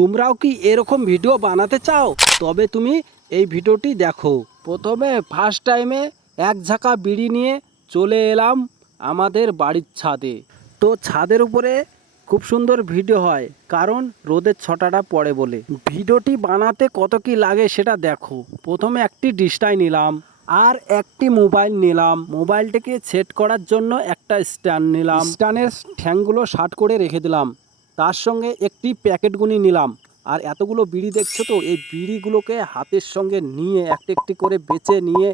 তোমরাও কি এরকম ভিডিও বানাতে চাও? তবে তুমি এই ভিডিওটি দেখো। প্রথমে ফার্স্ট টাইমে এক ঝাঁকা বিড়ি নিয়ে চলে এলাম আমাদের বাড়ির ছাদে। তো ছাদের উপরে খুব সুন্দর ভিডিও হয়, কারণ রোদের ছটাটা পড়ে বলে। ভিডিওটি বানাতে কত কি লাগে সেটা দেখো। প্রথমে একটি ডিসটাই নিলাম, আর একটি মোবাইল নিলাম। মোবাইলটাকে সেট করার জন্য একটা স্ট্যান্ড নিলাম। স্ট্যান্ডের ঠ্যাংগুলো শার্ট করে রেখে দিলাম। তার সঙ্গে একটি প্যাকেটগুলি নিলাম। আর এতগুলো বিড়ি দেখছো তো, এই বিড়িগুলোকে হাতের সঙ্গে নিয়ে একটি একটি করে বেছে নিয়ে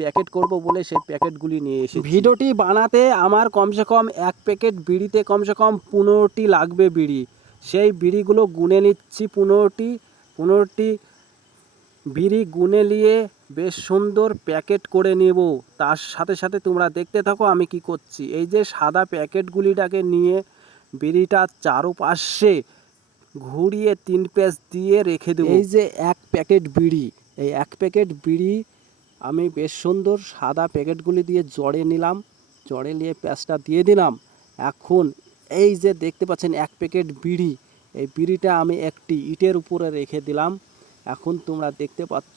প্যাকেট করব বলে সেই প্যাকেটগুলি নিয়ে এসেছি। ভিডিওটি বানাতে আমার কমসে কম এক প্যাকেট বিড়িতে কমসে কম 15টি লাগবে বিড়ি। সেই বিড়িগুলো গুনে নিচ্ছি। 15টি বিড়ি গুনে নিয়ে বেশ সুন্দর প্যাকেট করে নেব। তার সাথে সাথে তোমরা দেখতে থাকো আমি কি করছি। এই যে সাদা প্যাকেটগুলিটাকে নিয়ে বিড়িটা চারপাশে ঘুরিয়ে 3 পেঁচ দিয়ে রেখে দেবো। এই যে এক প্যাকেট বিড়ি, এই এক প্যাকেট বিড়ি আমি বেশ সুন্দর সাদা প্যাকেটগুলি দিয়ে জড়ে নিলাম। জড়ে নিয়ে প্যাঁচটা দিয়ে দিলাম। এখন এই যে দেখতে পাচ্ছেন এক প্যাকেট বিড়ি, এই বিড়িটা আমি একটি ইটের উপরে রেখে দিলাম। এখন তোমরা দেখতে পাচ্ছ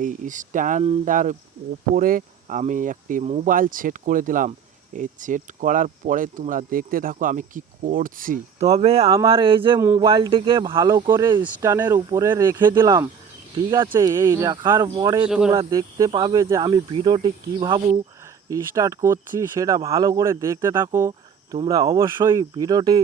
এই স্ট্যান্ডার উপরে আমি একটি মোবাইল সেট করে দিলাম। এই সেট করার পরে তোমরা দেখতে থাকো আমি কি করছি। তবে আমার এই যে মোবাইলটিকে ভালো করে স্ট্যান্ডের উপরে রেখে দিলাম, ঠিক আছে। এই রাখার পরে তোমরা দেখতে পাবে যে আমি ভিডিওটি কীভাবে স্টার্ট করছি সেটা ভালো করে দেখতে থাকো। তোমরা অবশ্যই ভিডিওটি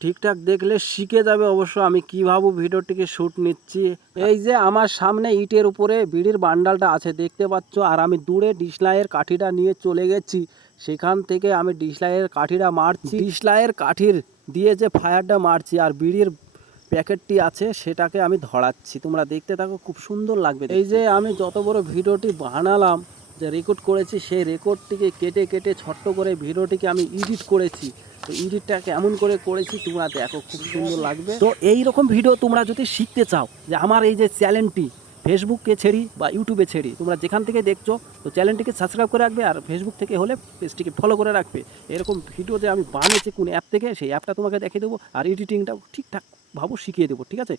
ঠিকঠাক দেখলে শিখে যাবে অবশ্য আমি কীভাবে ভিডিওটিকে শ্যুট নিচ্ছি। এই যে আমার সামনে ইটের উপরে বিড়ির বান্ডালটা আছে দেখতে পাচ্ছ, আর আমি দূরে ডিসলাইয়ের কাঠিটা নিয়ে চলে গেছি। সেখান থেকে আমি ডিসলাইয়ের কাঠিটা মারছি। ডিসলাইয়ের কাঠির দিয়ে যে ফায়ারটা মারছি আর বিড়ির প্যাকেটটি আছে সেটাকে আমি ধরাচ্ছি। তোমরা দেখতে থাকো, খুব সুন্দর লাগবে। এই যে আমি যত বড় ভিডিওটি বানালাম, যে রেকর্ড করেছি, সেই রেকর্ডটিকে কেটে কেটে ছোট্ট করে ভিডিওটিকে আমি এডিট করেছি। তো এডিটটা কেমন করে করেছি তোমরা দেখো, খুব সুন্দর লাগবে। তো এই রকম ভিডিও তোমরা যদি শিখতে চাও, যে আমার এই যে চ্যানেলটি ফেসবুকে ছেড়ি বা ইউটিউবে ছেড়ি, তোমরা যেখান থেকে দেখছো তো চ্যানেলটিকে সাবস্ক্রাইব করে রাখবে, আর ফেসবুক থেকে হলে পেজটিকে ফলো করে রাখবে। এরকম ভিডিও যে আমি বানিয়েছি কোন অ্যাপ থেকে, সেই অ্যাপটা তোমাকে দেখিয়ে দেবো, আর এডিটিংটাও ঠিকঠাক ভাবে শিখিয়ে দেবো, ঠিক আছে।